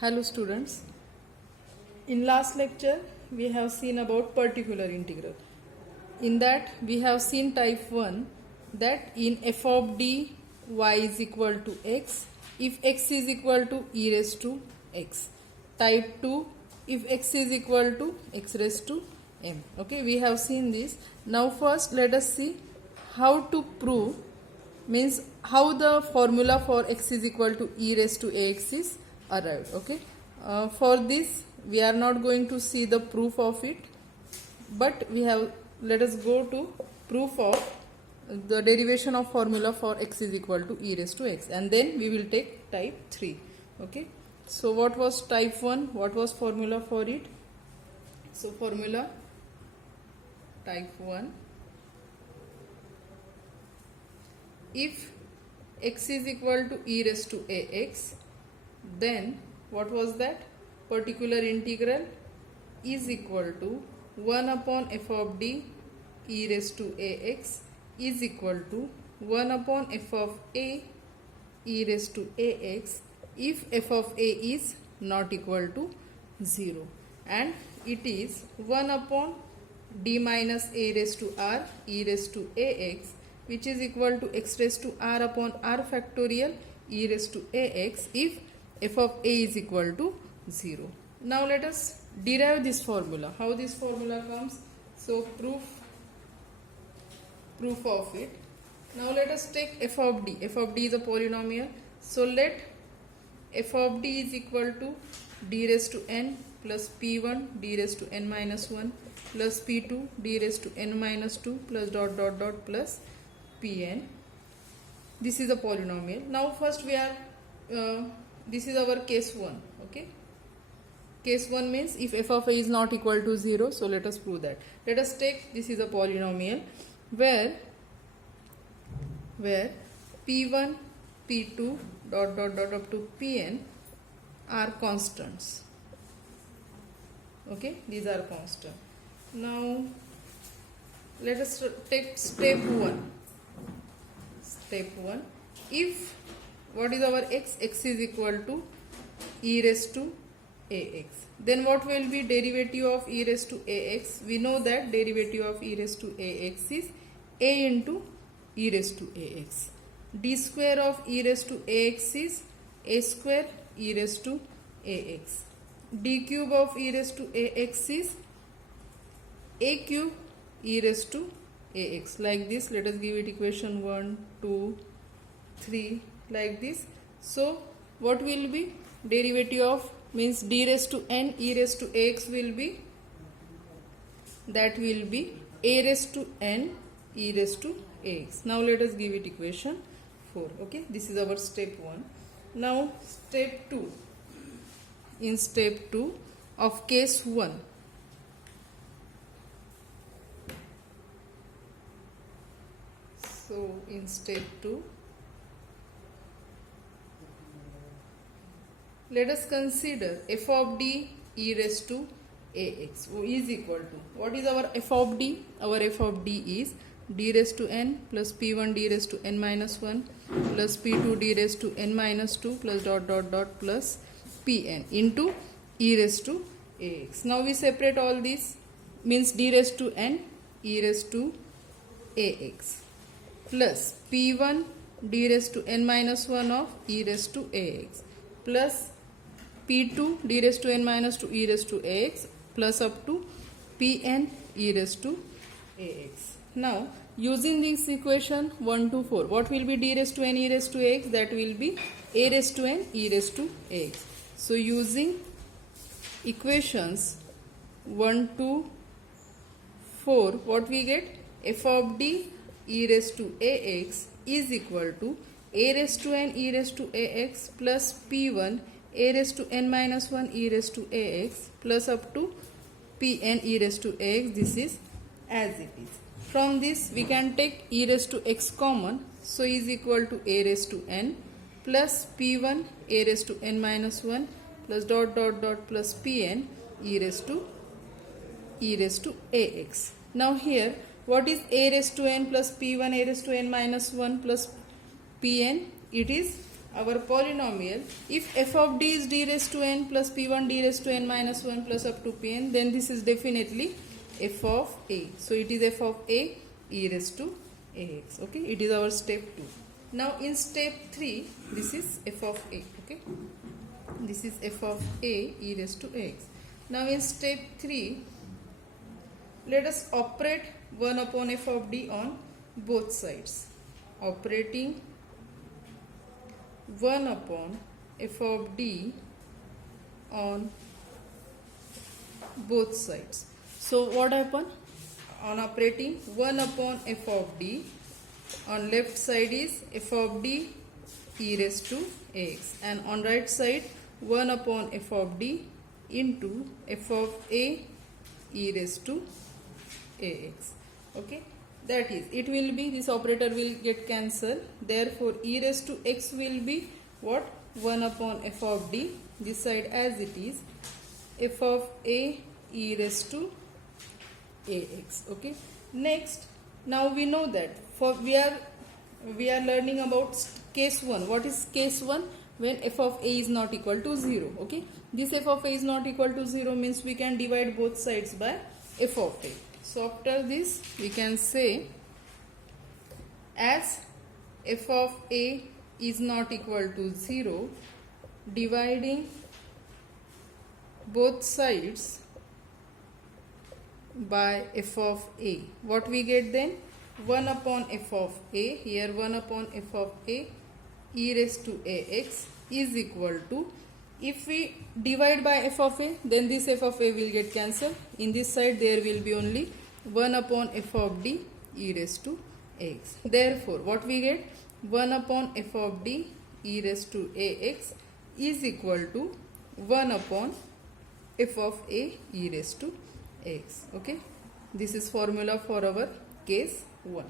Hello students, in last lecture we have seen about particular integral. In that we have seen type 1 that in f of d y is equal to x if x is equal to e raised to x. Type 2 if x is equal to x raised to m. Okay, we have seen this. Now first let us see how to prove, means how the formula for x is equal to e raised to ax is arrived. Okay, for this we are not going to see the proof of it, but let us go to proof of the derivation of formula for x is equal to e raised to x, and then we will take type 3. Okay, so what was type 1, what was formula for it? So formula type 1, if x is equal to e raised to ax, then what was that? Particular integral is equal to 1 upon f of d e raised to ax is equal to 1 upon f of a e raised to ax if f of a is not equal to 0, and it is 1 upon d minus a raised to r e raised to ax, which is equal to x raised to r upon r factorial e raised to ax if f of a is equal to 0. Now let us derive this formula. How this formula comes? So proof of it. Now let us take f of d. F of d is a polynomial. So let f of d is equal to d raised to n plus p1 d raised to n minus 1 plus p2 d raised to n minus 2 plus dot dot dot plus pn. This is a polynomial. Now first we are this is our case 1. Okay, case 1 means if f of a is not equal to 0. So let us prove that. Let us take, this is a polynomial where p1 p2 dot dot dot up to pn are constants. Okay, these are constant. Now let us take step 1. If what is our x? X is equal to e raised to ax. Then what will be derivative of e raised to ax? We know that derivative of e raised to ax is a into e raised to ax. D square of e raised to ax is a square e raised to ax. D cube of e raised to ax is a cube e raised to ax. Like this, let us give it equation 1, 2, 3, like this. So what will be derivative of, means d raised to n e raised to ax will be, that will be a raised to n e raised to ax. Now let us give it equation 4. Okay, this is our step 1. Now step 2. In step 2 of case 1, so in step 2 let us consider f of d e raised to ax is equal to, what is our f of d? Our f of d is d raised to n plus p1 d raised to n minus 1 plus p2 d raised to n minus 2 plus dot dot dot plus pn into e raised to ax. Now we separate all these, means d raised to n e raised to ax plus p1 d raised to n minus 1 of e raised to ax plus p2 d raised to n minus 2 e raised to ax plus up to pn e raised to ax. Now using this equation 1 to 4, what will be d raised to n e raised to ax? That will be a raised to n e raised to ax. So using equations 1 to 4, what we get? F of d e raised to ax is equal to a raised to n e raised to ax plus p1 a raised to n minus 1 e raised to ax plus up to pn e raised to ax. This is as it is. From this we can take e raised to x common, so is equal to a raised to n plus p1 a raised to n minus 1 plus dot dot dot plus pn e raised to ax. Now here what is a raised to n plus p1 a raised to n minus 1 plus pn? It is our polynomial, if f of d is d raised to n plus p1 d raised to n minus 1 plus up to pn, then this is definitely f of a. So it is f of a e raised to ax. Okay, it is our step 2. Now in step 3, this is f of a. Okay, this is f of a e raised to ax. Now in step 3, let us operate 1 upon f of d on both sides. Operating 1 upon f of d on both sides. So what happened? On operating 1 upon f of d, on left side is f of d e raised to ax, and on right side 1 upon f of d into f of a e raised to ax. Okay, that is, it will be, this operator will get cancelled, therefore e raised to x will be what? 1 upon f of d, this side as it is, f of a e raised to ax. Okay, next, now we know that for we are learning about case 1. What is case 1? When f of a is not equal to 0. Okay, this f of a is not equal to 0 means we can divide both sides by f of a. So after this we can say, as f of a is not equal to 0, dividing both sides by f of a, what we get then? 1 upon f of a, here 1 upon f of a e raised to ax is equal to, if we divide by f of a, then this f of a will get cancelled. In this side there will be only 1 upon f of d e raised to ax. Therefore what we get? 1 upon f of d e raised to ax is equal to 1 upon f of a e raised to x. Okay, this is formula for our case 1.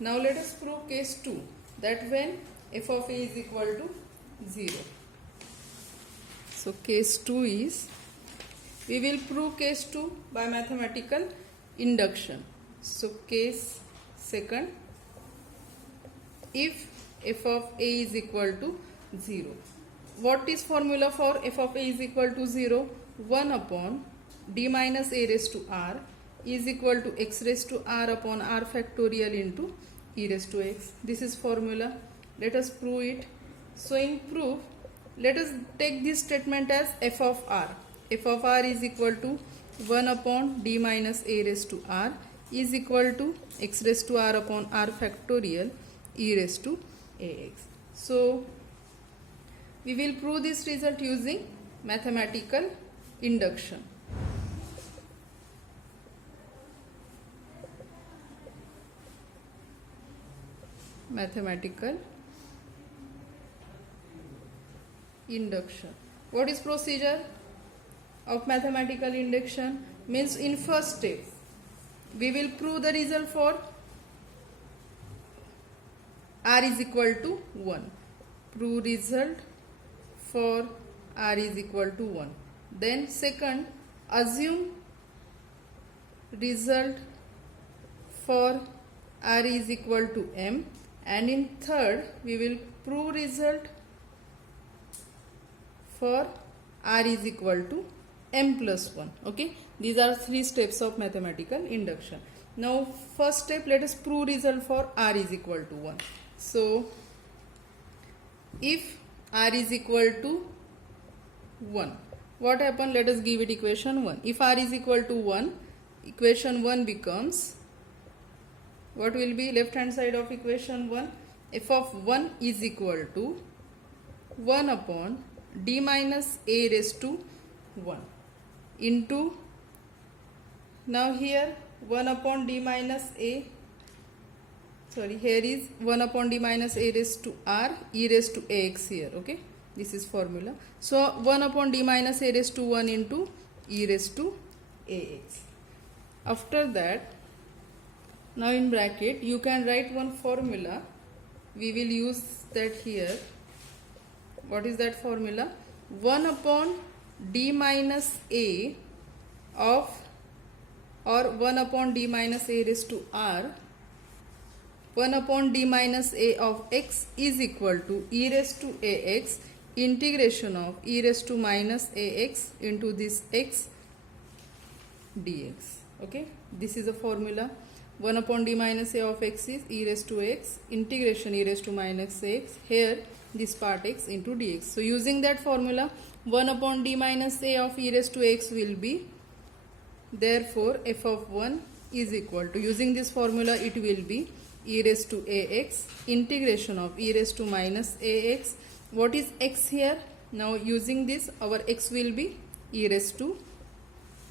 Now let us prove case 2, that when f of a is equal to 0. So case 2 is, we will prove case 2 by mathematical induction. So case 2, if f of a is equal to 0. What is formula for f of a is equal to 0? 1 upon d minus a raised to r is equal to x raised to r upon r factorial into e raised to x. This is formula. Let us prove it. So in proof, let us take this statement as f of r. F of r is equal to 1 upon d minus a raised to r is equal to x raised to r upon r factorial e raised to ax. So we will prove this result using mathematical induction. Mathematical induction. What is procedure of mathematical induction? Means in first step we will prove the result for r is equal to 1. Prove result for r is equal to 1. Then second, assume result for r is equal to m. And in third, we will prove result for r is equal to m plus 1. Okay, these are 3 steps of mathematical induction. Now first step, let us prove result for r is equal to 1. So if r is equal to 1, what happen? Let us give it equation 1. If r is equal to 1, equation 1 becomes, what will be left hand side of equation 1? F of 1 is equal to 1 upon d minus a raised to 1 into, now here 1 upon d minus a, sorry, here is 1 upon d minus a raised to r e raised to ax here. Okay, this is formula. So 1 upon d minus a raised to 1 into e raised to ax. After that, now in bracket you can write one formula. We will use that here. What is that formula? 1 upon d minus a of, or 1 upon d minus a raised to r 1 upon d minus a of x is equal to e raised to ax integration of e raised to minus ax into this x dx. Okay, this is a formula. 1 upon d minus a of x is e raised to x integration e raised to minus x, here this part x into dx. So using that formula, 1 upon d minus a of e raised to x will be, therefore f of 1 is equal to, using this formula it will be e raised to ax integration of e raised to minus ax. What is x here? Now using this, our x will be e raised to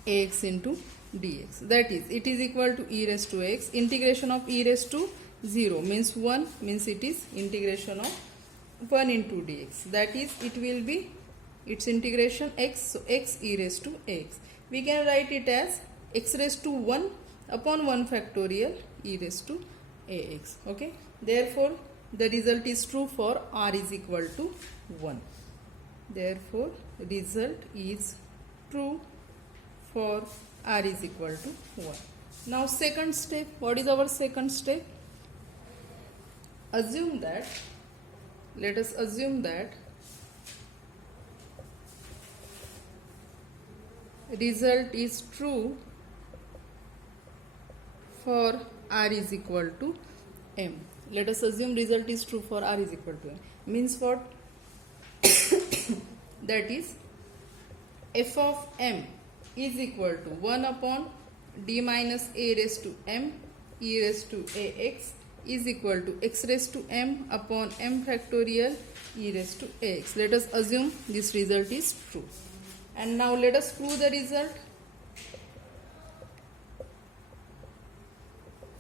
ax into dx. That is, it is equal to e raised to x integration of e raised to 0 means 1, means it is integration of 1 into dx. That is, it will be its integration x, so x e raised to x. We can write it as x raised to 1 upon 1 factorial e raised to ax. Okay, therefore the result is true for r is equal to 1. Therefore result is true for r is equal to 1. Now second step, what is our second step? Assume that, let us assume that result is true for r is equal to m. Let us assume result is true for r is equal to m. Means what? That is, f of m is equal to 1 upon d minus a raised to m e raised to ax is equal to x raised to m upon m factorial e raised to ax. Let us assume this result is true. And now let us prove the result.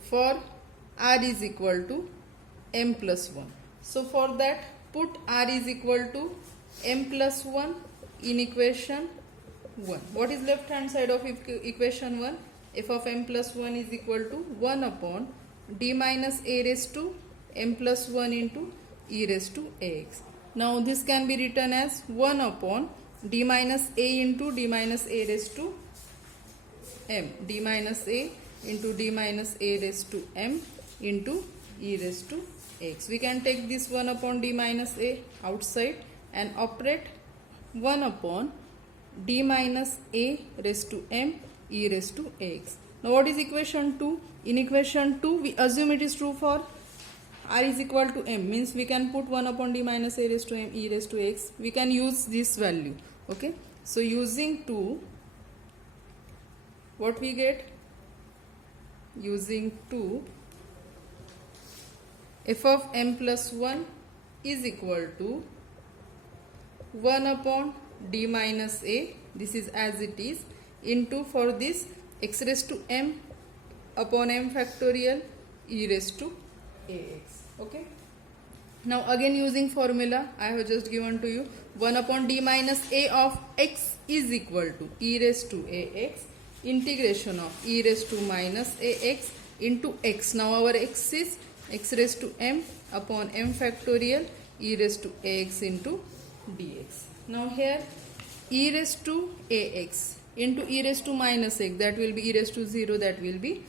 For r is equal to m plus 1. So for that, put r is equal to m plus 1 in equation 1. What is left hand side of equation 1? F of m plus 1 is equal to 1 upon d minus a raised to m plus 1 into e raised to ax. Now this can be written as 1 upon d minus a into d minus a raised to m, d minus a into d minus a raised to m into e raised to x. We can take this 1 upon d minus a outside and operate 1 upon d minus a raised to m e raised to x. Now what is equation 2? In equation 2 we assume it is true for r is equal to m, means we can put 1 upon d minus a raised to m e raised to x. We can use this value. Okay, so using 2, what we get? Using 2, f of m plus 1 is equal to 1 upon d minus a, this is as it is, into, for this, x raised to m upon m factorial e raised to ax. Okay, now again using formula I have just given to you, 1 upon d minus a of x is equal to e raised to ax integration of e raised to minus ax into x. Now our x is x raised to m upon m factorial e raised to ax into dx. Now here e raised to ax into e raised to minus x, that will be e raised to 0, that will be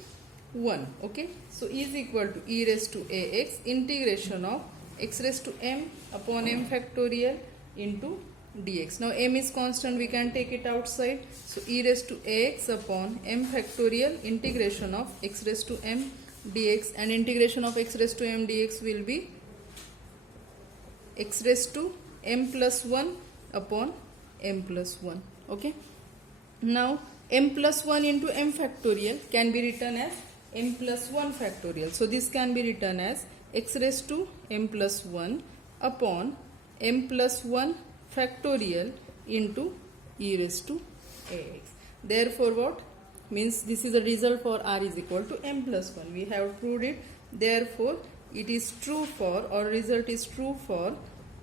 1. Okay, so is equal to e raised to ax integration of x raised to m upon m factorial into dx. Now m is constant, we can take it outside, so e raised to ax upon m factorial integration of x raised to m dx, and integration of x raised to m dx will be x raised to m plus 1 upon m plus 1. Okay, now m plus 1 into m factorial can be written as m plus 1 factorial. So this can be written as x raised to m plus 1 upon m plus 1 factorial into e raised to ax. Therefore what? Means this is a result for r is equal to m plus 1. We have proved it. Therefore it is true for, or result is true for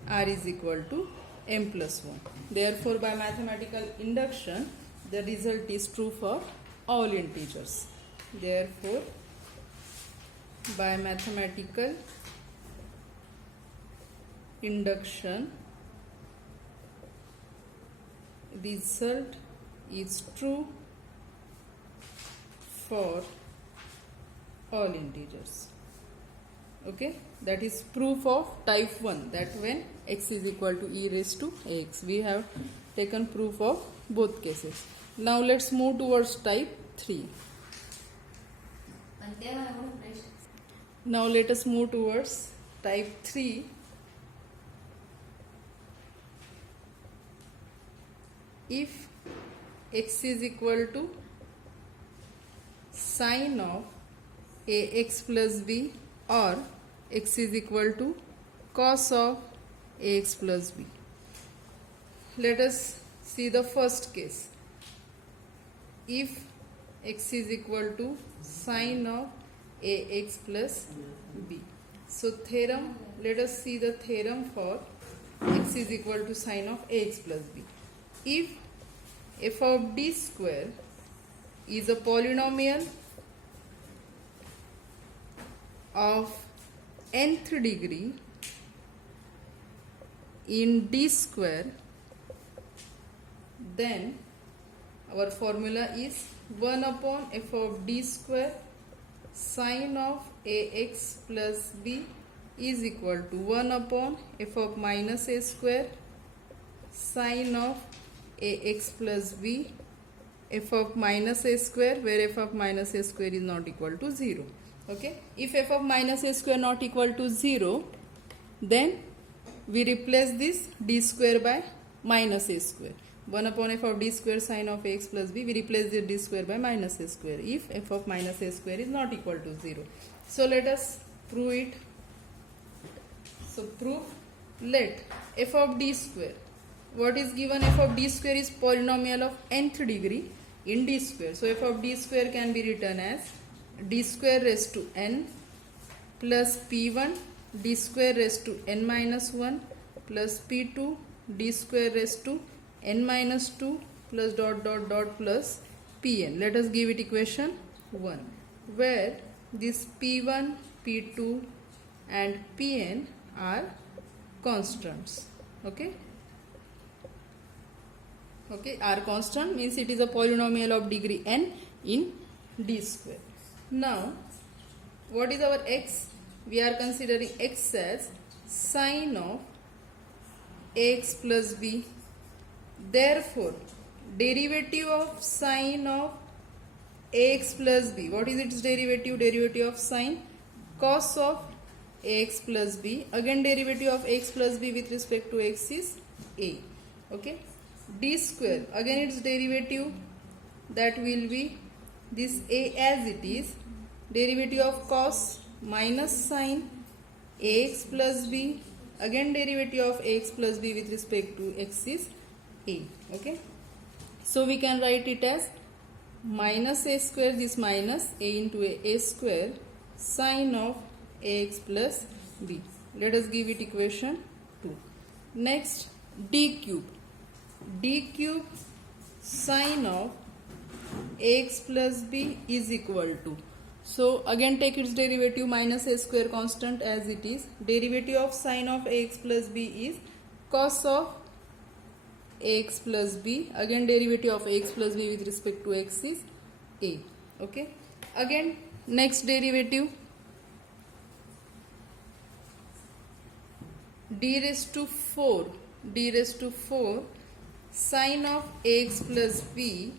r is equal to m plus 1. Therefore by mathematical induction the result is true for all integers. Therefore by mathematical induction result is true for all integers. Okay, that is proof of type 1, that when x is equal to e raised to ax. We have taken proof of both cases. Now let's move towards type 3. Now let us move towards type 3. If x is equal to sine of ax plus b, or x is equal to cos of ax plus b. Let us see the first case. If x is equal to sine of ax plus b. So theorem, let us see the theorem for x is equal to sine of ax plus b. If f of d square is a polynomial of nth degree in d square, then our formula is 1 upon f of d square sine of ax plus b is equal to 1 upon f of minus a square sine of ax plus b, f of minus a square, where f of minus a square is not equal to 0. Okay, if f of minus a square not equal to 0, then we replace this d square by minus a square. 1 upon f of d square sine of ax plus b, we replace the d square by minus a square if f of minus a square is not equal to 0. So let us prove it. So proof, let f of d square, what is given, f of d square is polynomial of nth degree in d square. So f of d square can be written as d square raised to n plus p1 d square raised to n minus 1 plus p2 d square raised to n minus 2 plus dot dot dot plus pn. Let us give it equation 1, where this p1, p2 and pn are constants. Okay, are constant means it is a polynomial of degree n in d square. Now what is our x? We are considering x as sine of ax plus b. Therefore derivative of sine of ax plus b, what is its derivative? Derivative of sine cos of ax plus b. Again derivative of x plus b with respect to x is a. Okay, d square, again its derivative, that will be this a as it is, derivative of cos minus sine ax plus b, again derivative of x plus b with respect to x is a. Okay, so we can write it as minus a square, this minus a into a square sine of ax plus b. Let us give it equation 2. Next, d cube sine of ax plus b is equal to, so again take its derivative, minus a square constant as it is, derivative of sine of ax plus b is cos of ax plus b, again derivative of ax plus b with respect to x is a. Okay, again next derivative, d raised to 4 sine of ax plus b,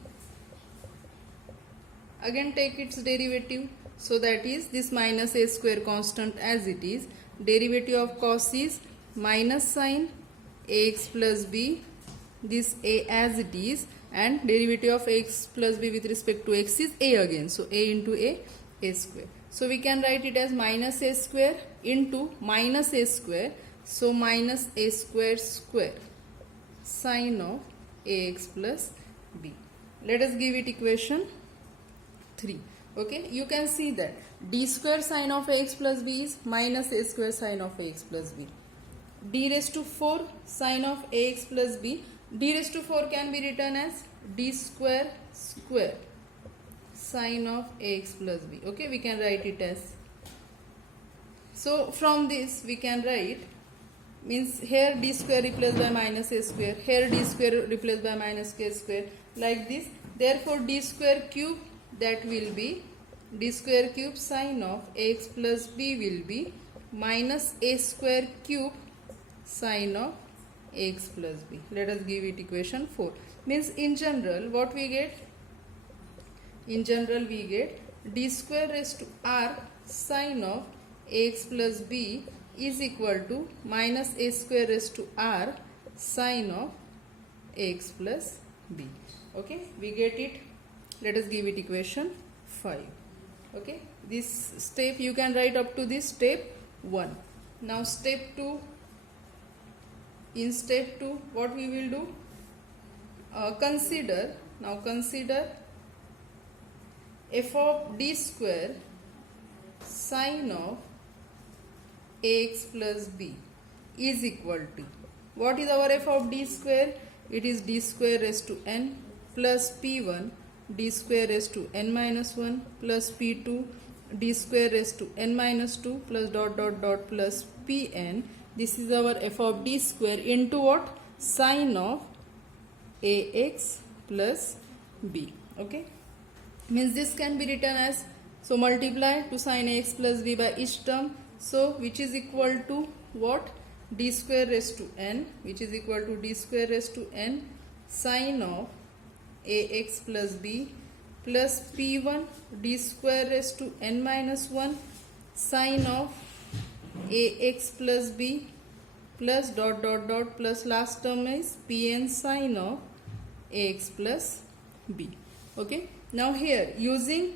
again take its derivative, so that is this minus a square constant as it is, derivative of cos is minus sine ax plus b, this a as it is, and derivative of x plus b with respect to x is a again, so a into a square. So we can write it as minus a square into minus a square, so minus a square square sine of ax plus b. Let us give it equation 3. Okay, you can see that d square sine of ax plus b is minus a square sine of ax plus b. D raised to 4 sine of ax plus b, d raised to 4 can be written as d square square sine of ax plus b. Okay, we can write it as, so from this we can write, means here d square replaced by minus a square, here d square replaced by minus k square, like this. Therefore d square cube, that will be d square cube sine of ax plus b will be minus a square cube sine of ax plus b. Let us give it equation 4. Means in general what we get? In general we get d square raised to r sine of ax plus b is equal to minus a square raised to r sine of ax plus b. Okay, we get it. Let us give it equation 5. Okay, this step you can write up to this step 1. Now step 2. In step 2 what we will do? Consider f of d square sine of ax plus b is equal to, what is our f of d square? It is d square raised to n plus p1 d square raised to n minus 1 plus p2 d square raised to n minus 2 plus dot dot dot plus pn. This is our f of d square into what? Sine of ax plus b. Okay, means this can be written as, so multiply to sine ax plus b by each term, so which is equal to what? D square raised to n, which is equal to d square raised to n sine of ax plus b plus p1 d square raised to n minus 1 sine of ax plus b plus dot dot dot plus last term is pn sine of ax plus b. Okay, now here using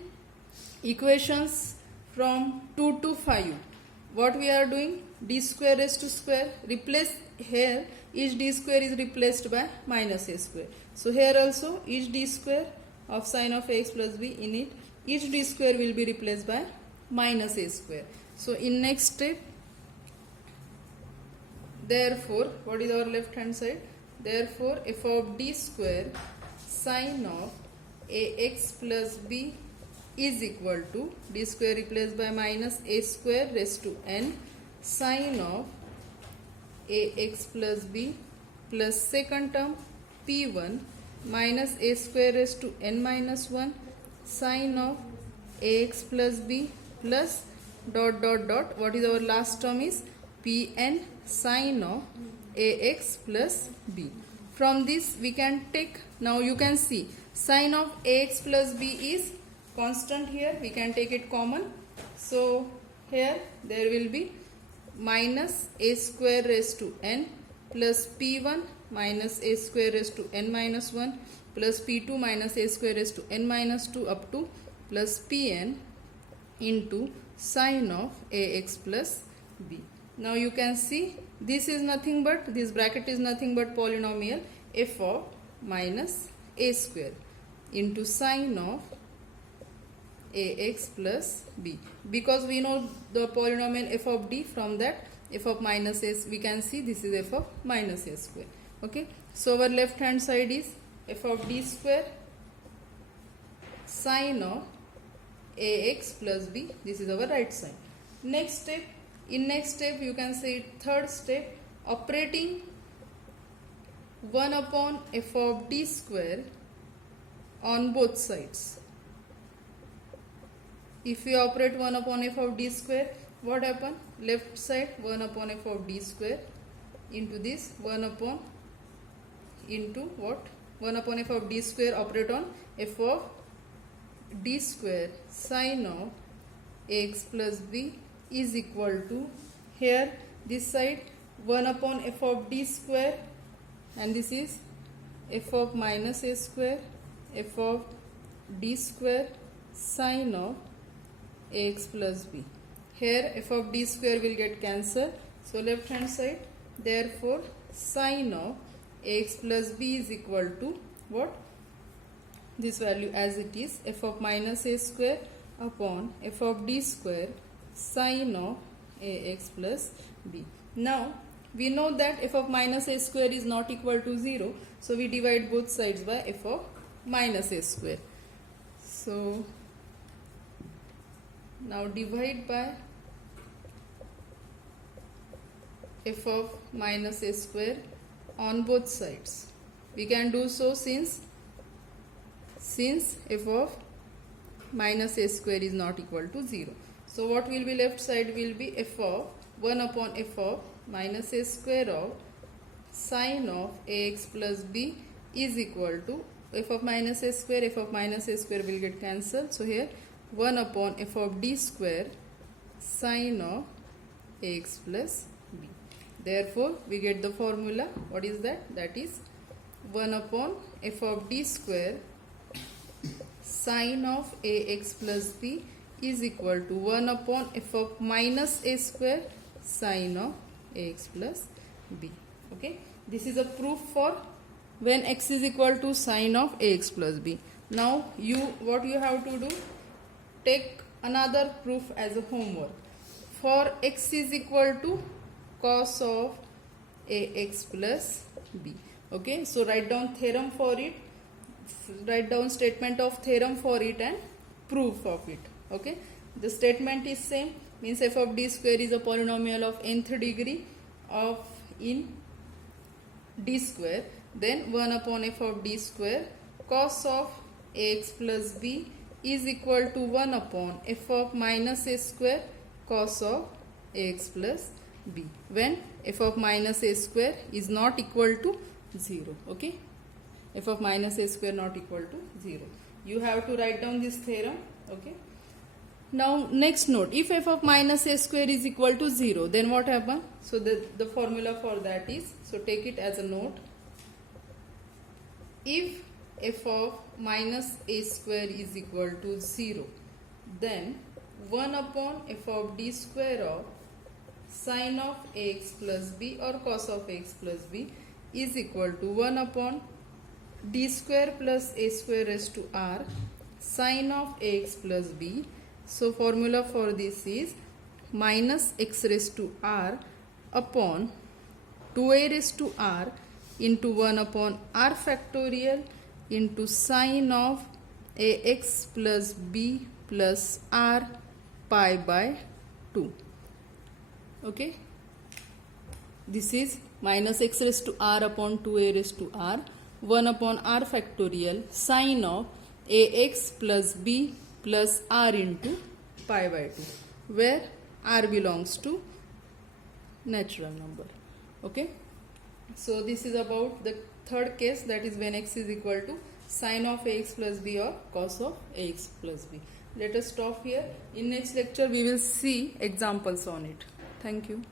equations from 2 to 5, what we are doing? D square raised to square, replace here, each d square is replaced by minus a square. So here also each d square of sine of ax plus b, in it each d square will be replaced by minus a square. So in next step, therefore what is our left hand side? Therefore f of d square sine of ax plus b is equal to, d square replaced by minus a square raised to n sine of ax plus b plus second term p1 minus a square raised to n minus 1 sine of ax plus b plus dot dot dot, what is our last term is pn sine of ax plus b. From this we can take, now you can see sine of ax plus b is constant here, we can take it common. So here there will be minus a square raised to n plus p1 minus a square raised to n minus 1 plus p2 minus a square raised to n minus 2 up to plus pn into sine of ax plus b. Now you can see this is nothing but, this bracket is nothing but polynomial f of minus a square into sine of ax plus b. Because we know the polynomial f of d, from that f of minus a, we can see this is f of minus a square. Okay, so our left hand side is f of d square sine of ax plus b. This is our right side. Next step, in next step you can say third step, operating 1 upon f of d square on both sides. If we operate 1 upon f of d square, what happen? Left side 1 upon f of d square into this 1 upon into what? 1 upon f of d square operate on f of d square sine of ax plus b is equal to, here this side 1 upon f of d square and this is f of minus a square, f of d square sine of ax plus b. Here f of d square will get cancelled, so left hand side, therefore sine of ax plus b is equal to what? This value as it is, f of minus a square upon f of d square sine of ax plus b. Now we know that f of minus a square is not equal to 0, so we divide both sides by f of minus a square. So now divide by f of minus a square on both sides. We can do so since f of minus a square is not equal to 0. So what will be left side will be f of 1 upon f of minus a square of sine of ax plus b is equal to f of minus a square will get cancelled. So here 1 upon f of d square sine of ax plus b. Therefore, we get the formula. What is that? That is 1 upon f of d square sine of ax plus b is equal to 1 upon f of minus a square sine of ax plus b. Okay, this is a proof for when x is equal to sine of ax plus b. Now what you have to do, take another proof as a homework. For x is equal to cos of ax plus b. Okay, so write down theorem for it, write down statement of theorem for it and proof of it. Okay, the statement is same, means f of d square is a polynomial of nth degree of in d square, then 1 upon f of d square cos of ax plus b is equal to 1 upon f of minus a square cos of ax plus b, when f of minus a square is not equal to 0. Okay, f of minus a square not equal to 0. You have to write down this theorem. Okay, now next note, if f of minus a square is equal to 0, then what happen? So the formula for that is, so take it as a note. If f of minus a square is equal to 0, then 1 upon f of d square of sine of ax plus b or cos of ax plus b is equal to 1 upon d square plus a square raised to r sine of ax plus b. So formula for this is minus x raised to r upon 2a raised to r into 1 upon r factorial into sine of ax plus b plus r pi by 2. Okay, this is minus x raised to r upon 2a raised to r 1 upon r factorial sine of ax plus b plus r into pi by 2, where r belongs to natural number. Okay, so this is about the third case, that is when x is equal to sine of ax plus b or cos of ax plus b. Let us stop here. In next lecture we will see examples on it. Thank you.